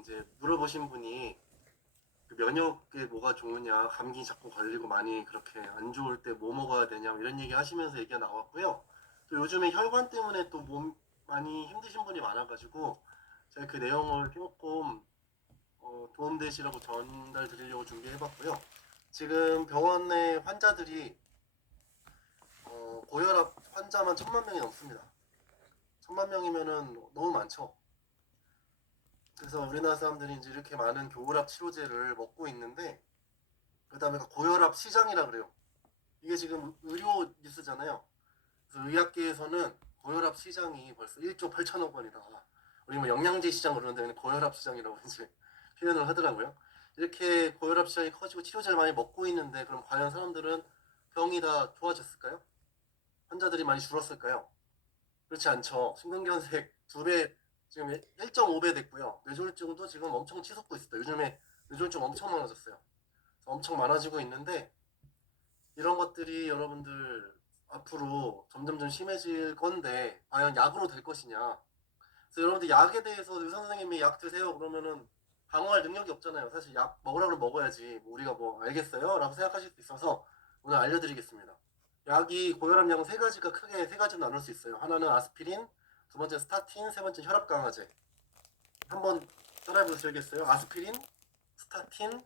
이제 물어보신 분이 그 면역에 뭐가 좋으냐, 감기 자꾸 걸리고 많이 그렇게 안 좋을 때 뭐 먹어야 되냐, 뭐 이런 얘기 하시면서 얘기가 나왔고요. 또 요즘에 혈관 때문에 또 몸 많이 힘드신 분이 많아가지고 제가 그 내용을 조금 도움되시라고 전달 드리려고 준비해봤고요. 지금 병원내 환자들이 고혈압 환자만 1,000만 명이 넘습니다. 1,000만 명이면은 너무 많죠. 그래서 우리나라 사람들이 이제 이렇게 많은 고혈압 치료제를 먹고 있는데, 그 다음에 고혈압 시장이라 그래요. 이게 지금 의료 뉴스잖아요. 그래서 의학계에서는 고혈압 시장이 벌써 1조 8천억 원이다. 우리 뭐 영양제 시장 그러는데 고혈압 시장이라고 이제 표현을 하더라고요. 이렇게 고혈압 시장이 커지고 치료제를 많이 먹고 있는데, 그럼 과연 사람들은 병이 다 좋아졌을까요? 환자들이 많이 줄었을까요? 그렇지 않죠. 심근경색 2배, 지금 1.5배 됐고요. 뇌졸중도 지금 엄청 치솟고 있어요. 요즘에 뇌졸중 엄청 많아졌어요. 엄청 많아지고 있는데, 이런 것들이 여러분들 앞으로 점점점 심해질 건데 과연 약으로 될 것이냐. 그래서 여러분들 약에 대해서 의사 선생님이 약 드세요 그러면은 방어할 능력이 없잖아요. 사실 약 먹으라고 먹어야지 뭐 우리가 뭐 알겠어요? 라고 생각하실 수 있어서 오늘 알려드리겠습니다. 약이 고혈압 약은 세 가지가 크게 세 가지로 나눌 수 있어요. 하나는 아스피린, 두 번째 스타틴, 세 번째 혈압 강화제. 한번 따라해보시겠어요? 아스피린, 스타틴,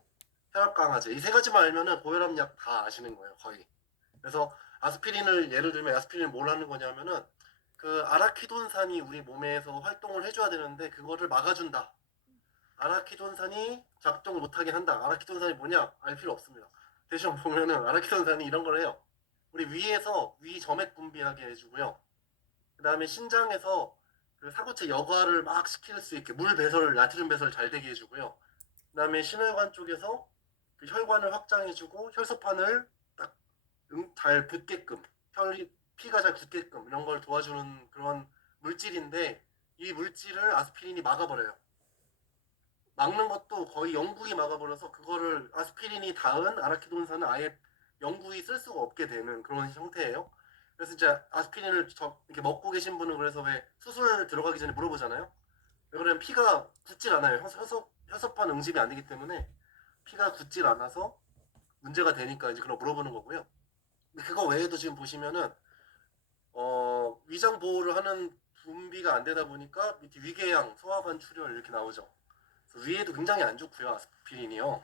혈압 강화제. 이 세 가지만 알면은 고혈압 약 다 아시는 거예요, 거의. 그래서 아스피린을 예를 들면 아스피린을 뭘 하는 거냐면은 그 아라키돈산이 우리 몸에서 활동을 해줘야 되는데 그거를 막아준다. 아라키돈산이 작동을 못하게 한다. 아라키돈산이 뭐냐? 알 필요 없습니다. 대신 보면은 아라키돈산이 이런 걸 해요. 우리 위에서 위 점액 분비하게 해주고요. 그 다음에 신장에서 그 사구체 여과를 막 시킬 수 있게 물 배설, 나트륨 배설 잘 되게 해주고요. 그 다음에 심혈관 쪽에서 그 혈관을 확장해주고 혈소판을 딱 잘 붙게끔 피가 잘 굳게끔 이런 걸 도와주는 그런 물질인데, 이 물질을 아스피린이 막아버려요. 막는 것도 거의 영구히 막아버려서 그거를 아스피린이 닿은 아라키돈산은 아예 영구히 쓸 수가 없게 되는 그런 형태예요. 그래서 이제 아스피린을 이렇게 먹고 계신 분은 그래서 왜 수술 들어가기 전에 물어보잖아요. 왜 그러면 피가 굳질 않아요. 혈소판 응집이 안 되기 때문에 피가 굳질 않아서 문제가 되니까 이제 그런 물어보는 거고요. 그거 외에도 지금 보시면은 위장 보호를 하는 분비가 안 되다 보니까 밑에 위궤양, 소화관 출혈 이렇게 나오죠. 그래서 위에도 굉장히 안 좋고요, 아스피린이요.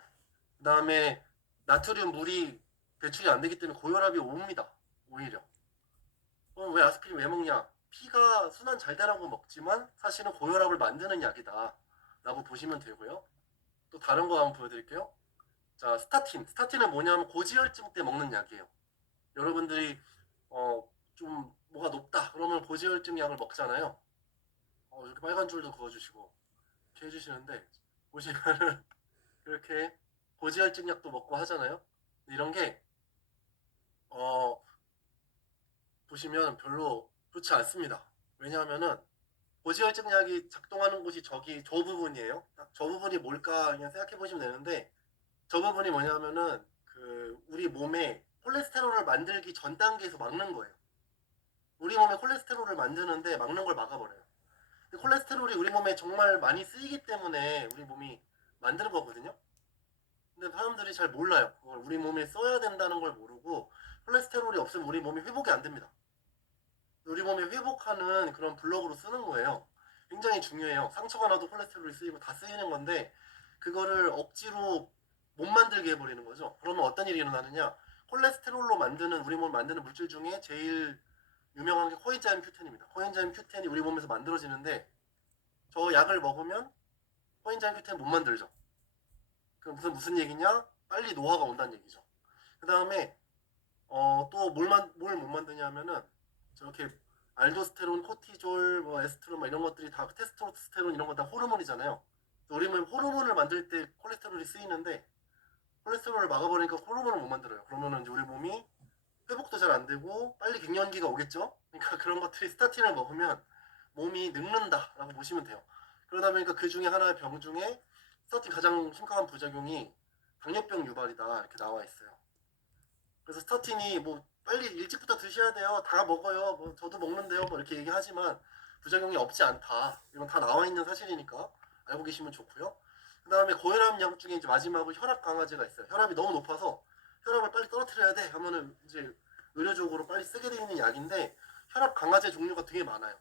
그 다음에 나트륨 물이 배출이 안 되기 때문에 고혈압이 옵니다, 오히려. 왜 아스피린 왜 먹냐? 피가 순환 잘 되라고 먹지만 사실은 고혈압을 만드는 약이다 라고 보시면 되고요. 또 다른 거 한번 보여드릴게요. 자, 스타틴. 스타틴은 뭐냐면 고지혈증 때 먹는 약이에요. 여러분들이 좀 뭐가 높다 그러면 고지혈증 약을 먹잖아요. 이렇게 빨간 줄도 그어주시고 이렇게 해주시는데, 보시면은 그렇게 고지혈증 약도 먹고 하잖아요. 이런 게 보시면 별로 좋지 않습니다. 왜냐하면은 고지혈증 약이 작동하는 곳이 저 부분이에요. 저 부분이 뭘까 그냥 생각해 보시면 되는데, 저 부분이 뭐냐면은 그 우리 몸에 콜레스테롤을 만들기 전 단계에서 막는 거예요. 우리 몸에 콜레스테롤을 만드는데 막는 걸 막아버려요. 근데 콜레스테롤이 우리 몸에 정말 많이 쓰이기 때문에 우리 몸이 만드는 거거든요. 근데 사람들이 잘 몰라요. 그걸 우리 몸에 써야 된다는 걸 모르고 콜레스테롤이 없으면 우리 몸이 회복이 안 됩니다. 우리 몸이 회복하는 그런 블록으로 쓰는 거예요. 굉장히 중요해요. 상처가 나도 콜레스테롤이 쓰이고 다 쓰이는 건데 그거를 억지로 못 만들게 해버리는 거죠. 그러면 어떤 일이 일어나느냐? 콜레스테롤로 만드는 우리 몸 만드는 물질 중에 제일 유명한 게 코엔자임 Q10입니다. 코엔자임 Q10이 우리 몸에서 만들어지는데 저 약을 먹으면 코엔자임 Q10 못 만들죠. 그럼 무슨 얘기냐? 빨리 노화가 온다는 얘기죠. 그 다음에 또 뭘 못 만드냐면은 저렇게 알도스테론, 코티졸, 뭐 에스트론 이런 것들이 다 테스토스테론 이런 거 다 호르몬이잖아요. 우리 몸 호르몬을 만들 때 콜레스테롤이 쓰이는데 콜레스테롤을 막아버리니까 호르몬을 못 만들어요. 그러면은 이제 우리 몸이 회복도 잘 안 되고 빨리 갱년기가 오겠죠. 그러니까 그런 것들이 스타틴을 먹으면 몸이 늙는다라고 보시면 돼요. 그러다 보니까 그 중에 하나의 병 중에 스타틴 가장 심각한 부작용이 당뇨병 유발이다 이렇게 나와 있어요. 그래서 스타틴이 뭐 빨리 일찍부터 드셔야 돼요. 다 먹어요. 뭐 저도 먹는데요. 뭐 이렇게 얘기하지만 부작용이 없지 않다. 이건 다 나와 있는 사실이니까 알고 계시면 좋고요. 그 다음에 고혈압 약 중에 이제 마지막으로 혈압 강화제가 있어요. 혈압이 너무 높아서 혈압을 빨리 떨어뜨려야 돼 하면은 이제 의료적으로 빨리 쓰게 되어 있는 약인데, 혈압 강화제 종류가 되게 많아요.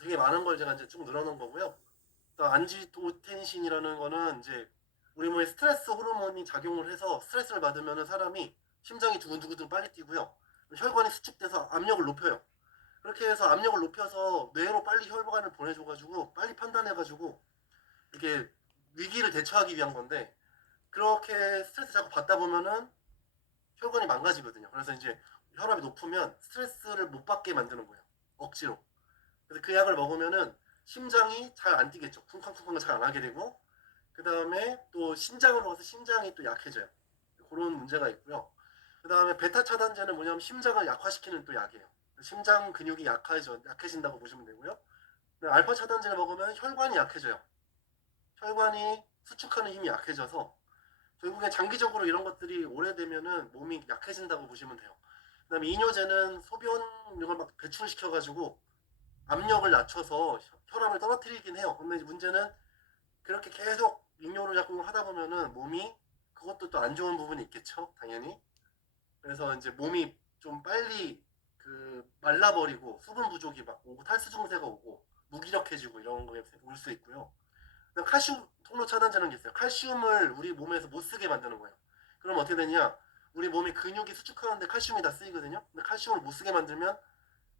되게 많은 걸 제가 이제 쭉 늘어놓은 거고요. 안지도텐신이라는 거는 이제 우리 몸에 스트레스 호르몬이 작용을 해서 스트레스를 받으면 사람이 심장이 두근두근 빨리 뛰고요. 혈관이 수축돼서 압력을 높여요. 그렇게 해서 압력을 높여서 뇌로 빨리 혈관을 보내줘가지고 빨리 판단해가지고 이게 위기를 대처하기 위한 건데, 그렇게 스트레스 자꾸 받다 보면은 혈관이 망가지거든요. 그래서 이제 혈압이 높으면 스트레스를 못 받게 만드는 거예요. 억지로. 그래서 그 약을 먹으면은 심장이 잘 안 뛰겠죠. 쿵쾅쿵쾅 잘 안 하게 되고, 그 다음에 또 신장으로 가서 심장이 또 약해져요. 그런 문제가 있고요. 그 다음에 베타 차단제는 뭐냐면 심장을 약화시키는 또 약이에요. 심장 근육이 약해진다고 보시면 되고요. 알파 차단제를 먹으면 혈관이 약해져요. 혈관이 수축하는 힘이 약해져서 결국엔 장기적으로 이런 것들이 오래되면은 몸이 약해진다고 보시면 돼요. 그 다음에 이뇨제는 소변 이런 걸 막 배출시켜가지고 압력을 낮춰서 혈압을 떨어뜨리긴 해요. 근데 문제는 그렇게 계속 이뇨를 자꾸 하다 보면은 몸이, 그것도 또 안 좋은 부분이 있겠죠, 당연히. 그래서 이제 몸이 좀 빨리 그 말라버리고 수분 부족이 막 오고 탈수 증세가 오고 무기력해지고 이런 거에 올 수 있고요. 칼슘 통로 차단제라는 게 있어요. 칼슘을 우리 몸에서 못 쓰게 만드는 거예요. 그럼 어떻게 되냐? 우리 몸의 근육이 수축하는데 칼슘이 다 쓰이거든요. 근데 칼슘을 못 쓰게 만들면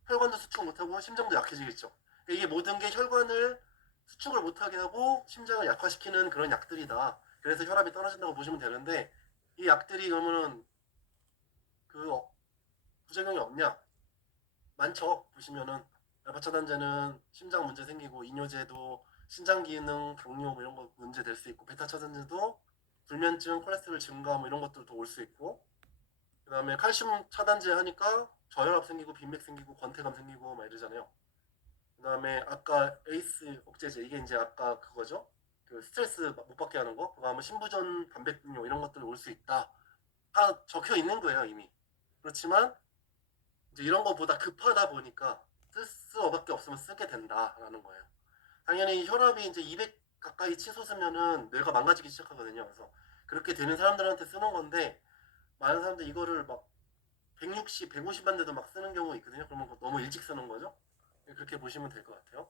혈관도 수축 못하고 심장도 약해지겠죠. 이게 모든 게 혈관을 수축을 못하게 하고 심장을 약화시키는 그런 약들이다. 그래서 혈압이 떨어진다고 보시면 되는데, 이 약들이 그러면은 그 부작용이 없냐? 많죠. 보시면은 알파차단제는 심장 문제 생기고, 이뇨제도 신장 기능, 당뇨 뭐 이런 거 문제 될 수 있고, 베타 차단제도 불면증, 콜레스테롤 증가 뭐 이런 것들도 올 수 있고, 그 다음에 칼슘 차단제 하니까 저혈압 생기고 빈맥 생기고 권태감 생기고 막 이러잖아요. 그 다음에 아까 에이스 억제제, 이게 이제 아까 그거죠. 그 스트레스 못 받게 하는 거. 그 다음에 신부전 단백뇨 이런 것들 올 수 있다. 다 적혀 있는 거예요 이미. 그렇지만 이제 이런 거보다 급하다 보니까 쓸 수밖에 없으면 쓰게 된다라는 거예요. 당연히 혈압이 이제 200 가까이 치솟으면은 뇌가 망가지기 시작하거든요. 그래서 그렇게 되는 사람들한테 쓰는 건데, 많은 사람들이 이거를 막 160, 150만대도 막 쓰는 경우 있거든요. 그러면 너무 일찍 쓰는 거죠. 그렇게 보시면 될 것 같아요.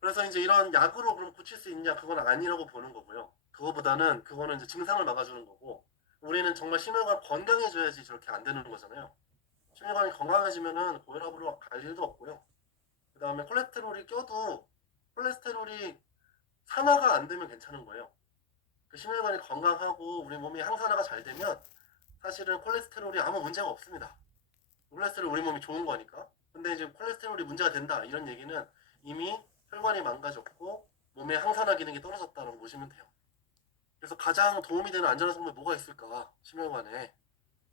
그래서 이제 이런 약으로 그럼 고칠 수 있냐? 그건 아니라고 보는 거고요. 그거보다는 그거는 이제 증상을 막아주는 거고, 우리는 정말 심혈관 건강해져야지 저렇게 안 되는 거잖아요. 심혈관이 건강해지면은 고혈압으로 갈 일도 없고요. 그 다음에 콜레스테롤이 껴도 콜레스테롤이 산화가 안 되면 괜찮은 거예요. 그 심혈관이 건강하고 우리 몸이 항산화가 잘 되면 사실은 콜레스테롤이 아무 문제가 없습니다. 콜레스테롤 우리 몸이 좋은 거니까. 근데 이제 콜레스테롤이 문제가 된다 이런 얘기는 이미 혈관이 망가졌고 몸의 항산화 기능이 떨어졌다고 보시면 돼요. 그래서 가장 도움이 되는 안전한 성분이 뭐가 있을까? 심혈관에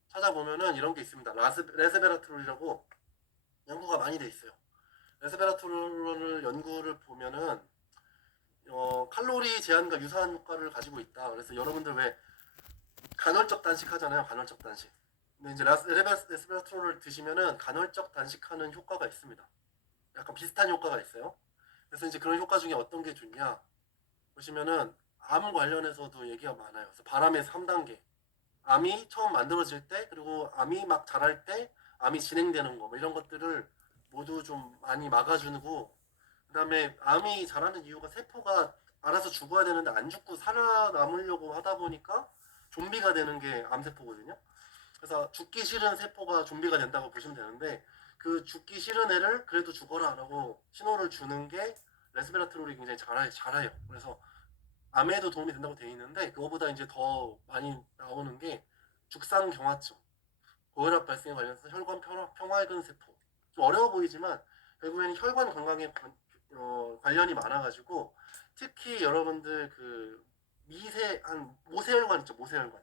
찾아보면은 이런 게 있습니다. 레스베라트롤이라고 연구가 많이 돼 있어요. 레스베라트롤을 연구를 보면은 칼로리 제한과 유사한 효과를 가지고 있다. 그래서 여러분들 왜 간헐적 단식 하잖아요. 간헐적 단식. 근데 이제 레스베라트롤을 드시면은 간헐적 단식하는 효과가 있습니다. 약간 비슷한 효과가 있어요. 그래서 이제 그런 효과 중에 어떤 게 좋냐? 보시면은 암 관련해서도 얘기가 많아요. 그래서 바람의 3단계. 암이 처음 만들어질 때, 그리고 암이 막 자랄 때, 암이 진행되는 거, 뭐 이런 것들을 모두 좀 많이 막아주고, 그 다음에 암이 자라는 이유가 세포가 알아서 죽어야 되는데 안 죽고 살아남으려고 하다 보니까 좀비가 되는 게 암세포거든요. 그래서 죽기 싫은 세포가 좀비가 된다고 보시면 되는데, 그 죽기 싫은 애를 그래도 죽어라 라고 신호를 주는 게 레스베라트롤이 굉장히 잘해요. 그래서 암에도 도움이 된다고 되어 있는데, 그거보다 이제 더 많이 나오는 게 죽상경화증, 고혈압 발생에 관련해서 혈관 평화근 세포. 좀 어려워 보이지만 결국에는 혈관 건강에 관련이 많아가지고, 특히 여러분들 그 한 모세혈관 있죠, 모세혈관.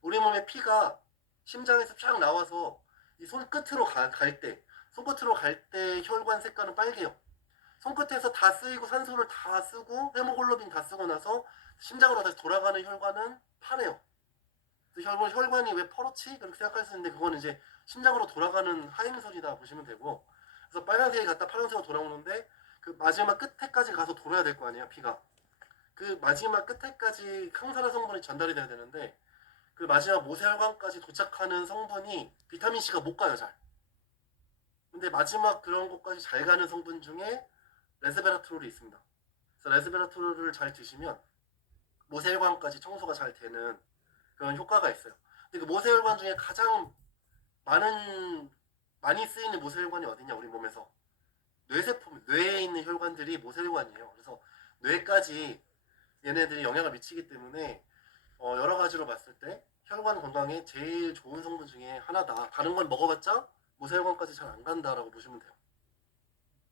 우리 몸의 피가 심장에서 쫙 나와서 이 손끝으로 갈 때, 손끝으로 갈 때 혈관 색깔은 빨개요. 손끝에서 다 쓰이고 산소를 다 쓰고 헤모글로빈 다 쓰고 나서 심장으로 다시 돌아가는 혈관은 파래요. 혈관이 왜 퍼렇지? 그렇게 생각할 수 있는데, 그거는 이제 심장으로 돌아가는 하행설이다 보시면 되고, 그래서 빨간색이 갔다 파란색으로 돌아오는데, 그 마지막 끝에까지 가서 돌아야 될 거 아니야, 피가. 그 마지막 끝에까지 항산화 성분이 전달이 돼야 되는데 그 마지막 모세혈관까지 도착하는 성분이 비타민 C가 못 가요, 잘. 근데 마지막 그런 곳까지 잘 가는 성분 중에 레스베라트롤이 있습니다. 그래서 레스베라트롤을 잘 드시면 모세혈관까지 청소가 잘 되는 그런 효과가 있어요. 근데 그 모세혈관 중에 가장 많이 쓰이는 모세혈관이 어디냐, 우리 몸에서? 뇌세포, 뇌에 있는 혈관들이 모세혈관이에요. 그래서 뇌까지 얘네들이 영향을 미치기 때문에 여러 가지로 봤을 때 혈관 건강에 제일 좋은 성분 중에 하나다. 다른 건 먹어봤자 모세혈관까지 잘 안 간다라고 보시면 돼요.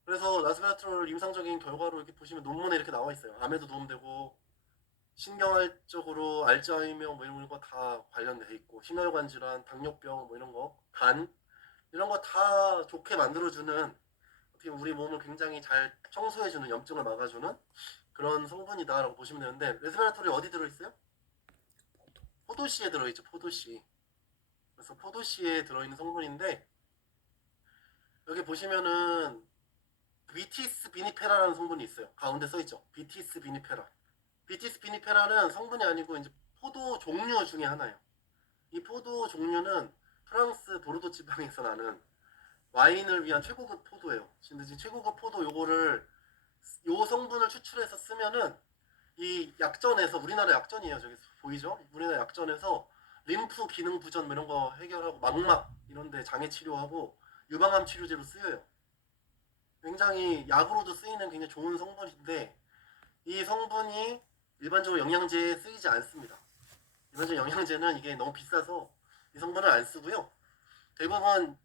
그래서 라스베라트롤 임상적인 결과로 이렇게 보시면 논문에 이렇게 나와 있어요. 암에도 도움되고 신경학적으로 알츠하이머 뭐 이런 거 다 관련돼 있고 심혈관 질환, 당뇨병 뭐 이런 거, 간 이런 거 다 좋게 만들어주는 어떻게 우리 몸을 굉장히 잘 청소해주는 염증을 막아주는 그런 성분이다라고 보시면 되는데 레스베라톨이 어디 들어있어요? 포도씨에 들어있죠. 포도씨. 그래서 포도씨에 들어있는 성분인데 여기 보시면은 비티스 비니페라라는 성분이 있어요. 가운데 써있죠. 비티스 비니페라. 비티스 비니페라는 성분이 아니고 이제 포도 종류 중에 하나예요. 이 포도 종류는 프랑스 보르도 지방에서 나는 와인을 위한 최고급 포도예요. 근데 지금 최고급 포도 요 성분을 추출해서 쓰면은 이 약전에서 우리나라 약전이에요. 저기 보이죠? 우리나라 약전에서 림프 기능 부전 이런 거 해결하고 망막 이런 데 장애 치료하고 유방암 치료제로 쓰여요. 굉장히 약으로도 쓰이는 굉장히 좋은 성분인데 이 성분이 일반적으로 영양제에 쓰이지 않습니다. 일반적으로 영양제는 이게 너무 비싸서 이 성분을 안 쓰고요. 대부분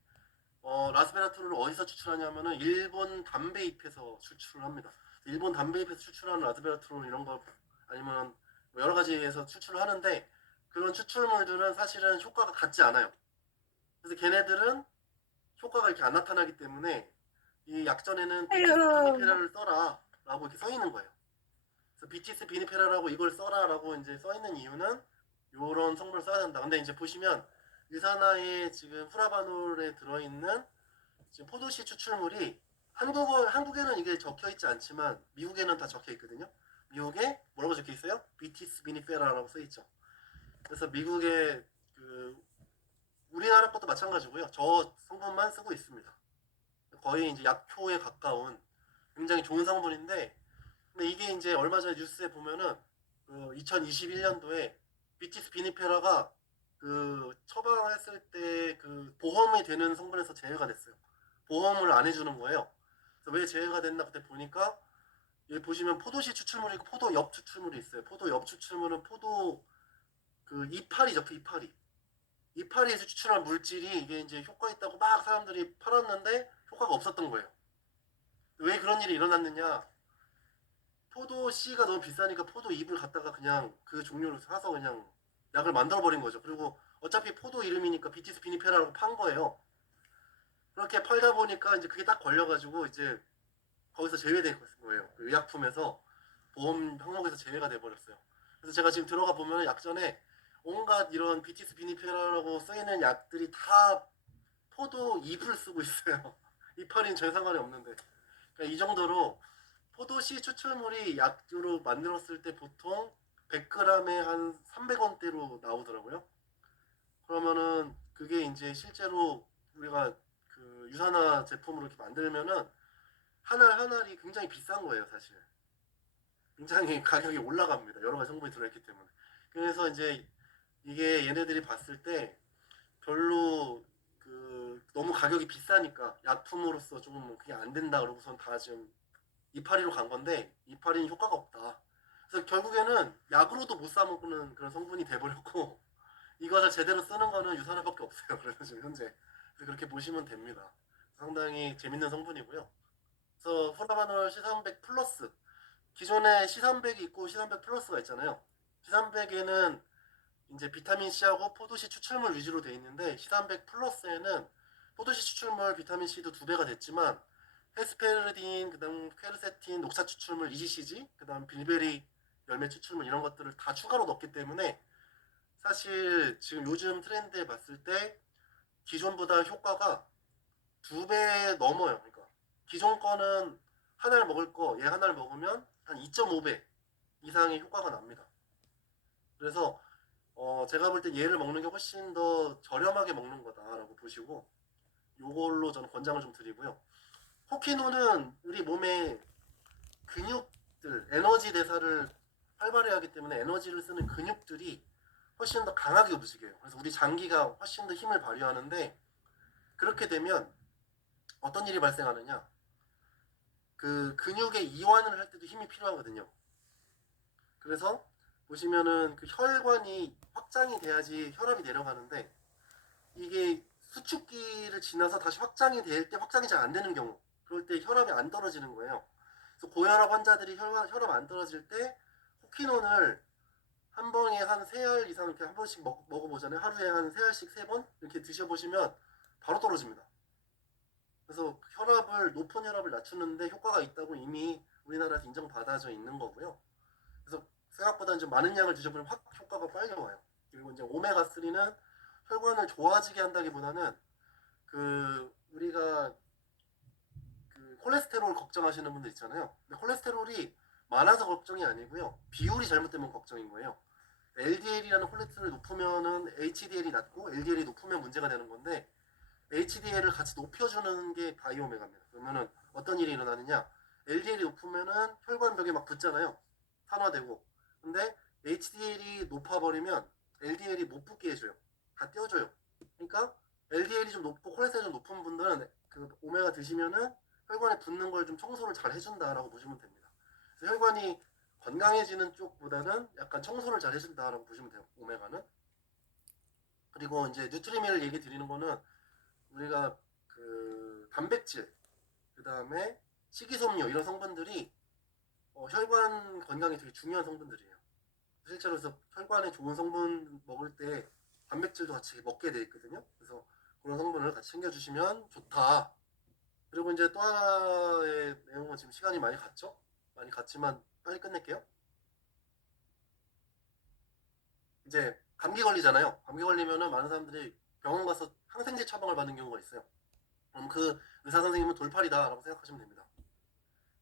라스베라트롤을 어디서 추출하냐면은 일본 담배잎에서 추출을 합니다. 일본 담배잎에서 추출하는 라스베라트롤 이런 거 아니면 뭐 여러 가지에서 추출을 하는데 그런 추출물들은 사실은 효과가 같지 않아요. 그래서 걔네들은 효과가 이렇게 안 나타나기 때문에 이 약전에는 비티스 비니페라를 써라 라고 이렇게 써 있는 거예요. 그래서 비티스 비니페라라고 이걸 써라 라고 이제 써 있는 이유는 요런 성분을 써야 된다. 근데 이제 보시면 유산화에 지금 후라바놀에 들어있는 지금 포도씨 추출물이 한국에는 이게 적혀 있지 않지만 미국에는 다 적혀 있거든요. 미국에 뭐라고 적혀 있어요? 비티스 비니페라라고 써 있죠. 그래서 미국의 그 우리나라 것도 마찬가지고요. 저 성분만 쓰고 있습니다. 거의 이제 약효에 가까운 굉장히 좋은 성분인데, 근데 이게 이제 얼마 전에 뉴스에 보면은 그 2021년도에 비티스 비니페라가 그 처방했을 때 그 보험이 되는 성분에서 제외가 됐어요. 보험을 안 해주는 거예요. 그래서 왜 제외가 됐나 그때 보니까 여기 보시면 포도씨 추출물이 있고 포도 엽 추출물이 있어요. 포도 엽 추출물은 포도 그 이파리죠, 그 이파리. 이파리에서 추출한 물질이 이게 이제 효과 있다고 막 사람들이 팔았는데 효과가 없었던 거예요. 왜 그런 일이 일어났느냐? 포도 씨가 너무 비싸니까 포도 잎을 갖다가 그냥 그 종류를 사서 그냥 약을 만들어 버린 거죠. 그리고 어차피 포도 이름이니까 비티스 비니페라라고 판 거예요. 그렇게 팔다 보니까 이제 그게 딱 걸려가지고 이제 거기서 제외된 거예요. 그 의약품에서 보험 항목에서 제외가 돼 버렸어요. 그래서 제가 지금 들어가 보면 약전에 온갖 이런 비티스 비니페라라고 쓰이는 약들이 다 포도 잎을 쓰고 있어요. 이파리는 전혀 상관이 없는데. 그러니까 이 정도로 포도씨 추출물이 약으로 만들었을 때 보통 100g에 한 300원대로 나오더라고요. 그러면은 그게 이제 실제로 우리가 그 유산화 제품으로 이렇게 만들면은 한 알 한 알이 굉장히 비싼 거예요, 사실. 굉장히 가격이 올라갑니다. 여러 가지 성분이 들어있기 때문에. 그래서 이제 이게 얘네들이 봤을 때 별로 그 너무 가격이 비싸니까 약품으로서 좀 그게 안 된다 그러고선 다 지금 이파리로 간 건데 이파리는 효과가 없다. 그래서 결국에는 약으로도 못 사 먹는 그런 성분이 돼버렸고 이것을 제대로 쓰는 거는 유산화밖에 없어요. 그래서 지금 현재 그래서 그렇게 보시면 됩니다. 상당히 재밌는 성분이고요. 그래서 호라바놀 C300 플러스 기존에 C300이 있고 C300 플러스가 있잖아요. C300에는 이제 비타민 C하고 포도씨 추출물 위주로 돼 있는데 C300 플러스에는 포도씨 추출물 비타민 C도 2배가 됐지만 헤스페르딘, 그다음 케르세틴, 녹차 추출물 EGCG, 그다음 빌베리 열매 추출물 이런 것들을 다 추가로 넣기 때문에 사실 지금 요즘 트렌드에 봤을 때 기존보다 효과가 2배 넘어요. 그러니까 기존 거는 하나를 먹을 거 얘 하나를 먹으면 한 2.5배 이상의 효과가 납니다. 그래서 제가 볼 때 얘를 먹는 게 훨씬 더 저렴하게 먹는 거다라고 보시고 요걸로 저는 권장을 좀 드리고요. 호키노는 우리 몸의 근육들, 에너지 대사를 활발히 하기 때문에 에너지를 쓰는 근육들이 훨씬 더 강하게 움직여요. 그래서 우리 장기가 훨씬 더 힘을 발휘하는데 그렇게 되면 어떤 일이 발생하느냐? 그 근육의 이완을 할 때도 힘이 필요하거든요. 그래서 보시면은 그 혈관이 확장이 돼야지 혈압이 내려가는데 이게 수축기를 지나서 다시 확장이 될 때 확장이 잘 안 되는 경우 그럴 때 혈압이 안 떨어지는 거예요. 그래서 고혈압 환자들이 혈압 안 떨어질 때 호키논을 한 번에 한 3알 이상 이렇게 한 번씩 먹어보잖아요. 하루에 한 3알씩 3번 이렇게 드셔보시면 바로 떨어집니다. 그래서 높은 혈압을 낮추는데 효과가 있다고 이미 우리나라에서 인정받아져 있는 거고요. 그래서 생각보다는 좀 많은 양을 드셔보면 확 효과가 빨리 와요. 그리고 이제 오메가3는 혈관을 좋아지게 한다기보다는 우리가 콜레스테롤 걱정하시는 분들 있잖아요. 근데 콜레스테롤이 많아서 걱정이 아니고요. 비율이 잘못되면 걱정인 거예요. LDL이라는 콜레스테롤이 높으면은 HDL이 낮고 LDL이 높으면 문제가 되는 건데 HDL을 같이 높여주는 게 바이오메가입니다. 그러면은 어떤 일이 일어나느냐? LDL이 높으면은 혈관 벽에 막 붙잖아요. 산화되고. 근데 HDL이 높아버리면 LDL이 못 붙게 해줘요. 다 떼어줘요. 그러니까 LDL이 좀 높고 콜레스테롤이 좀 높은 분들은 그 오메가 드시면은 혈관에 붙는 걸 좀 청소를 잘 해준다라고 보시면 됩니다. 그래서 혈관이 건강해지는 쪽보다는 약간 청소를 잘 해준다라고 보시면 돼요. 오메가는. 그리고 이제 뉴트리밀 얘기 드리는 거는 우리가 그 단백질, 그 다음에 식이섬유 이런 성분들이 혈관 건강에 되게 중요한 성분들이에요. 실제로 그래서 혈관에 좋은 성분 먹을 때 단백질도 같이 먹게 돼 있거든요. 그래서 그런 성분을 같이 챙겨주시면 좋다. 그리고 이제 또 하나의 내용은 지금 시간이 많이 갔죠? 많이 갔지만 빨리 끝낼게요. 이제 감기 걸리잖아요. 감기 걸리면은 많은 사람들이 병원 가서 항생제 처방을 받는 경우가 있어요. 그럼 그 의사 선생님은 돌팔이다라고 생각하시면 됩니다.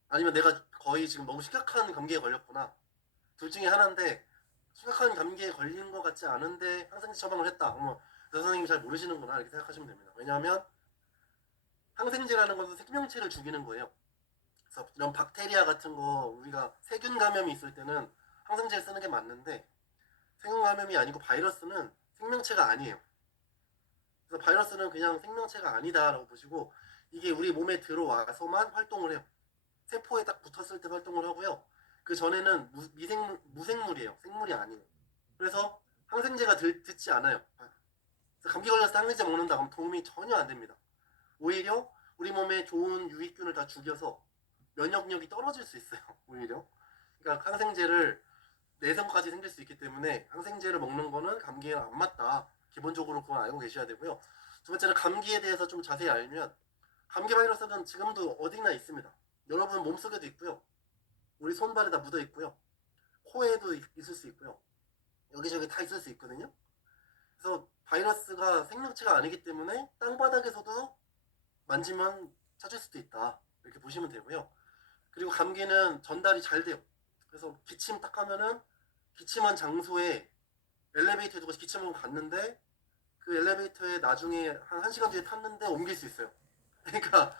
아니면 내가 거의 지금 너무 심각한 감기에 걸렸구나. 둘 중에 하나인데 심각한 감기에 걸린 것 같지 않은데 항생제 처방을 했다. 그러면 의사 선생님이 잘 모르시는구나 이렇게 생각하시면 됩니다. 왜냐하면 항생제라는 것은 생명체를 죽이는 거예요. 그래서 이런 박테리아 같은 거 우리가 세균 감염이 있을 때는 항생제를 쓰는 게 맞는데 세균 감염이 아니고 바이러스는 생명체가 아니에요. 그래서 바이러스는 그냥 생명체가 아니다라고 보시고 이게 우리 몸에 들어와서만 활동을 해요. 세포에 딱 붙었을 때 활동을 하고요. 그 전에는 무생물이에요. 생물이 아니에요. 그래서 항생제가 듣지 않아요. 감기 걸렸을 때 항생제 먹는다 그러면 도움이 전혀 안 됩니다. 오히려 우리 몸에 좋은 유익균을 다 죽여서 면역력이 떨어질 수 있어요. 오히려. 그러니까 항생제를 내성까지 생길 수 있기 때문에 항생제를 먹는 거는 감기에 안 맞다. 기본적으로 그건 알고 계셔야 되고요. 두 번째는 감기에 대해서 좀 자세히 알면 감기 바이러스는 지금도 어디나 있습니다. 여러분 몸속에도 있고요. 우리 손발에 다 묻어 있고요. 코에도 있을 수 있고요. 여기저기 다 있을 수 있거든요. 그래서 바이러스가 생명체가 아니기 때문에 땅바닥에서도 만지면 찾을 수도 있다. 이렇게 보시면 되고요. 그리고 감기는 전달이 잘 돼요. 그래서 기침 딱 하면은 기침한 장소에 엘리베이터에 누가 기침하고 갔는데 그 엘리베이터에 나중에 한 1시간 뒤에 탔는데 옮길 수 있어요. 그러니까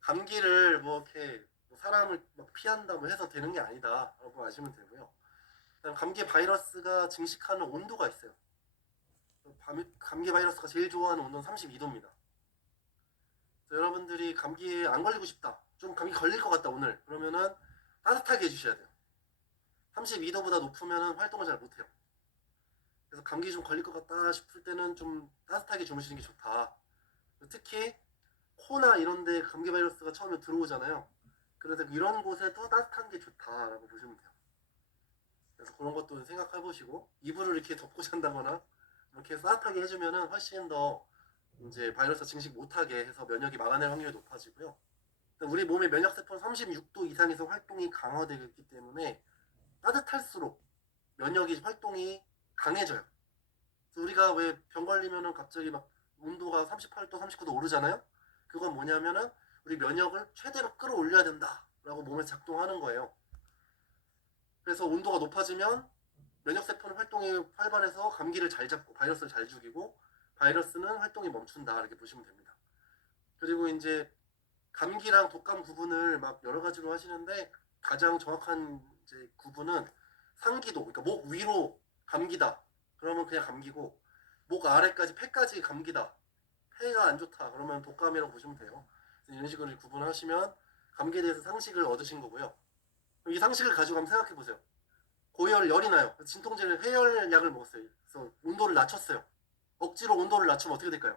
감기를 뭐 이렇게 사람을 막 피한다 뭐 해서 되는 게 아니다 라고 아시면 되고요. 감기 바이러스가 증식하는 온도가 있어요. 감기 바이러스가 제일 좋아하는 온도는 32도입니다. 여러분들이 감기에 안 걸리고 싶다. 좀 감기 걸릴 것 같다 오늘. 그러면은 따뜻하게 해주셔야 돼요. 32도보다 높으면 활동을 잘 못해요. 그래서 감기 좀 걸릴 것 같다 싶을 때는 좀 따뜻하게 주무시는 게 좋다. 특히 코나 이런 데 감기 바이러스가 처음에 들어오잖아요. 그래서 이런 곳에 더 따뜻한 게 좋다라고 보시면 돼요. 그래서 그런 것도 생각해 보시고 이불을 이렇게 덮고 잔다거나 이렇게 따뜻하게 해주면은 훨씬 더 이제 바이러스 증식 못하게 해서 면역이 막아낼 확률이 높아지고요. 우리 몸의 면역세포는 36도 이상에서 활동이 강화되기 때문에 따뜻할수록 면역이 활동이 강해져요. 그래서 우리가 왜 병 걸리면은 갑자기 막 온도가 38도, 39도 오르잖아요. 그건 뭐냐면은 우리 면역을 최대로 끌어올려야 된다. 라고 몸에 작동하는 거예요. 그래서 온도가 높아지면 면역세포는 활동이 활발해서 감기를 잘 잡고 바이러스를 잘 죽이고 바이러스는 활동이 멈춘다 이렇게 보시면 됩니다. 그리고 이제 감기랑 독감 구분을 막 여러 가지로 하시는데 가장 정확한 이제 구분은 상기도, 그러니까 목 위로 감기다 그러면 그냥 감기고, 목 아래까지 폐까지 감기다, 폐가 안 좋다 그러면 독감이라고 보시면 돼요. 이런 식으로 구분하시면 감기에 대해서 상식을 얻으신 거고요. 이 상식을 가지고 한번 생각해 보세요. 고열 열이 나요. 진통제를 해열약을 먹었어요. 그래서 온도를 낮췄어요. 억지로 온도를 낮추면 어떻게 될까요?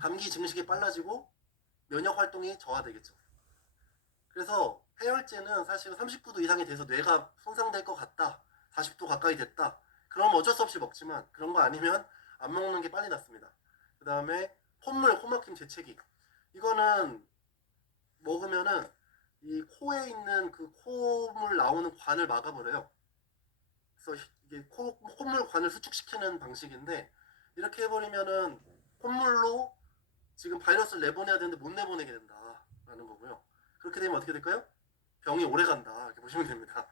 감기 증식이 빨라지고 면역 활동이 저하되겠죠. 그래서 해열제는 사실은 39도 이상이 돼서 뇌가 손상될 것 같다, 40도 가까이 됐다, 그럼 어쩔 수 없이 먹지만 그런 거 아니면 안 먹는 게 빨리 낫습니다. 그 다음에 콧물, 코막힘, 재채기, 이거는 먹으면은 이 코에 있는 그 콧물 나오는 관을 막아버려요. 그래서 이게 콧물 관을 수축시키는 방식인데, 이렇게 해버리면은 콧물로 지금 바이러스를 내보내야 되는데 못 내보내게 된다라는 거고요. 그렇게 되면 어떻게 될까요? 병이 오래 간다 이렇게 보시면 됩니다.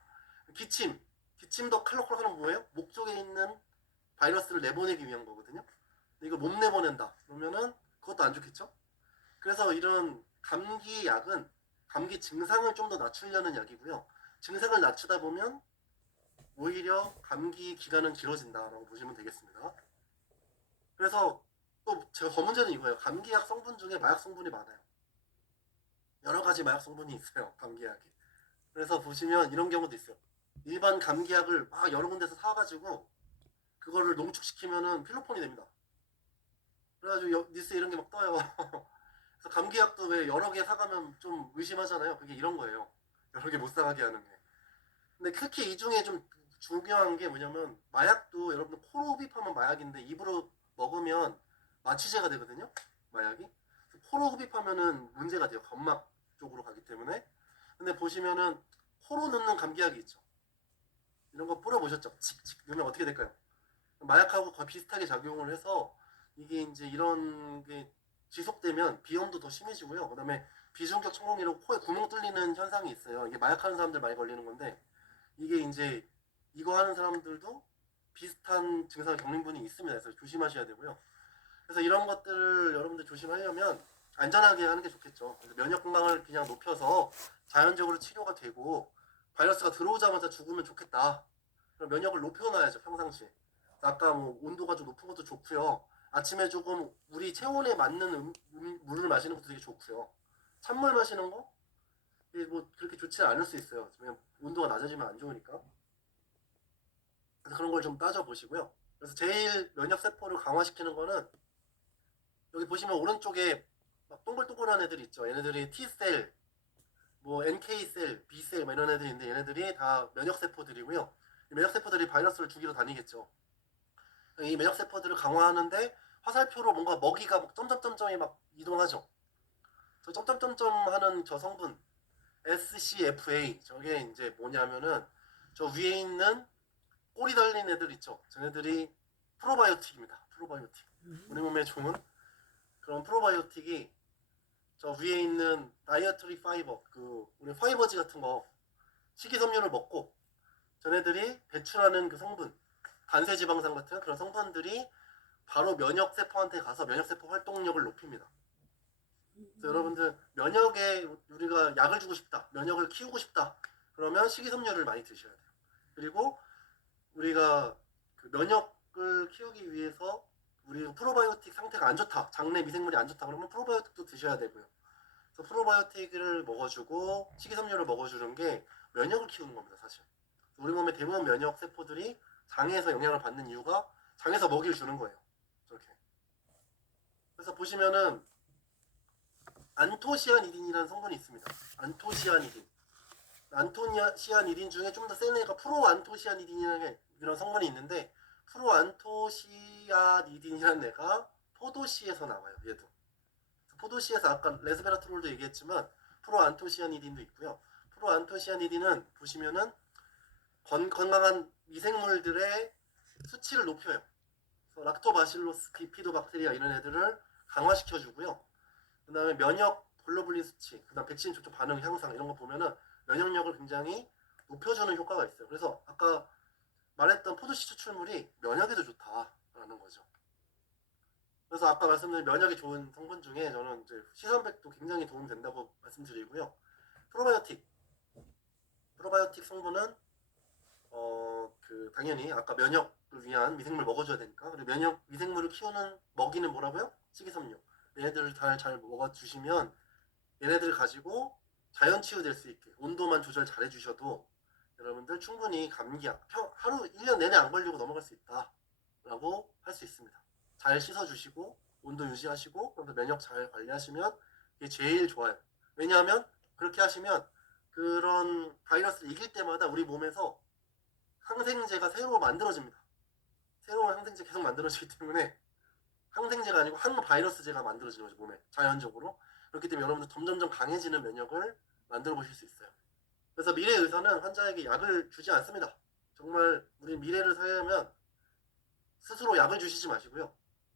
기침도 칼로콜하는 뭐예요? 목 쪽에 있는 바이러스를 내보내기 위한 거거든요. 근데 이걸 못 내보낸다 그러면은 그것도 안 좋겠죠. 그래서 이런 감기 약은 감기 증상을 좀 더 낮추려는 약이고요. 증상을 낮추다 보면 오히려 감기 기간은 길어진다라고 보시면 되겠습니다. 그래서 또 더 문제는 이거예요. 감기약 성분 중에 마약 성분이 많아요. 여러 가지 마약 성분이 있어요, 감기약이. 그래서 보시면 이런 경우도 있어요. 일반 감기약을 막 여러 군데서 사가지고 그거를 농축시키면은 필로폰이 됩니다. 그래가지고 뉴스에 이런 게 막 떠요. 그래서 감기약도 왜 여러 개 사가면 좀 의심하잖아요. 그게 이런 거예요. 여러 개 못 사가게 하는 게. 근데 특히 이 중에 좀 중요한 게 뭐냐면, 마약도 여러분들 코로 흡입하면 마약인데 입으로 먹으면 마취제가 되거든요, 마약이. 코로 흡입하면은 문제가 돼요, 점막 쪽으로 가기 때문에. 근데 보시면은 코로 넣는 감기약이 있죠. 이런 거 뿌려보셨죠? 칙칙 넣으면 어떻게 될까요? 마약하고 거의 비슷하게 작용을 해서 이게 이제 이런 게 지속되면 비염도 더 심해지고요. 그다음에 비중격 청롱이라고 코에 구멍 뚫리는 현상이 있어요. 이게 마약하는 사람들 많이 걸리는 건데, 이게 이제 이거 하는 사람들도 비슷한 증상을 겪는 분이 있습니다. 그래서 조심하셔야 되고요. 그래서 이런 것들을 여러분들 조심하려면 안전하게 하는 게 좋겠죠. 면역 건강을 그냥 높여서 자연적으로 치료가 되고 바이러스가 들어오자마자 죽으면 좋겠다. 그럼 면역을 높여놔야죠, 평상시에. 아까 뭐 온도가 좀 높은 것도 좋고요. 아침에 조금 우리 체온에 맞는 물을 마시는 것도 되게 좋고요. 찬물 마시는 거? 이게 뭐 그렇게 좋지 않을 수 있어요. 그냥 온도가 낮아지면 안 좋으니까. 그래서 그런 걸 좀 따져보시고요. 그래서 제일 면역세포를 강화시키는 거는, 여기 보시면 오른쪽에 막 동글동글한 애들 있죠. 얘네들이 T셀, 뭐 NK셀, B셀 뭐 이런 애들이 있는데, 얘네들이 다 면역세포들이고요. 이 면역세포들이 바이러스를 죽이러 다니겠죠. 이 면역세포들을 강화하는데 화살표로 뭔가 먹이가 막 점점점점이 막 이동하죠. 저 점점점점 하는 저 성분 SCFA, 저게 이제 뭐냐면은 저 위에 있는 꼬리 달린 애들 있죠. 쟤네들이 프로바이오틱입니다. 프로바이오틱. 우리 몸에 좋은 그런 프로바이오틱이 저 위에 있는 다이어트리 파이버, 그 우리 파이버즈 같은 거 식이섬유를 먹고 쟤네들이 배출하는 그 성분, 단세지방산 같은 그런 성분들이 바로 면역세포한테 가서 면역세포 활동력을 높입니다. 그래서 여러분들 면역에 우리가 약을 주고 싶다, 면역을 키우고 싶다, 그러면 식이섬유를 많이 드셔야 돼요. 그리고 우리가 그 면역을 키우기 위해서 우리 프로바이오틱 상태가 안 좋다, 장내 미생물이 안 좋다 그러면 프로바이오틱도 드셔야 되고요. 그래서 프로바이오틱을 먹어주고 식이섬유를 먹어주는 게 면역을 키우는 겁니다, 사실. 우리 몸의 대부분 면역 세포들이 장에서 영향을 받는 이유가 장에서 먹이를 주는 거예요. 저렇게. 그래서 보시면은 안토시아니딘이라는 성분이 있습니다. 안토시아니딘. 안토시아니딘 중에 좀 더 센 애가 프로안토시아니딘이라는 이런 성분이 있는데, 프로안토시아니딘이라는 애가 포도씨에서 나와요. 얘도. 포도씨에서 아까 레스베라트롤도 얘기했지만 프로안토시아니딘도 있고요. 프로안토시아니딘은 보시면은 건강한 미생물들의 수치를 높여요. 그래서 락토바실로스 비피도박테리아 이런 애들을 강화시켜주고요. 그 다음에 면역 글로불린 수치, 그다음 백신 접종 반응 향상 이런 거 보면은 면역력을 굉장히 높여주는 효과가 있어요. 그래서 아까 말했던 포도씨 추출물이 면역에도 좋다라는 거죠. 그래서 아까 말씀드린 면역에 좋은 성분 중에 저는 이제 시선백도 굉장히 도움된다고 말씀드리고요. 프로바이오틱 성분은 당연히 아까 면역을 위한 미생물 먹어줘야 되니까. 그리고 면역 미생물을 키우는 먹이는 뭐라고요? 식이섬유. 얘네들을 잘 먹어주시면 얘네들을 가지고 자연 치유될 수 있게 온도만 조절 잘 해주셔도 여러분들 충분히 감기 하루 1년 내내 안 걸리고 넘어갈 수 있다라고 할 수 있습니다. 잘 씻어주시고 온도 유지하시고 그래서 면역 잘 관리하시면 이게 제일 좋아요. 왜냐하면 그렇게 하시면 그런 바이러스를 이길 때마다 우리 몸에서 항생제가 새로 만들어집니다. 새로운 항생제 계속 만들어지기 때문에 항생제가 아니고 항바이러스제가 만들어지는 거죠, 몸에 자연적으로. 그렇기 때문에 여러분들 점점점 강해지는 면역을 만들어 보실 수 있어요. 그래서 미래 의사는 환자에게 약을 주지 않습니다. 정말 우리 미래를 살려면 스스로 약을 주시지 마시고요.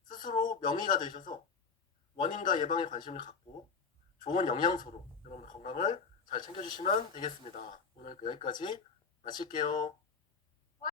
스스로 명의가 되셔서 원인과 예방에 관심을 갖고 좋은 영양소로 여러분 건강을 잘 챙겨주시면 되겠습니다. 오늘 여기까지 마칠게요.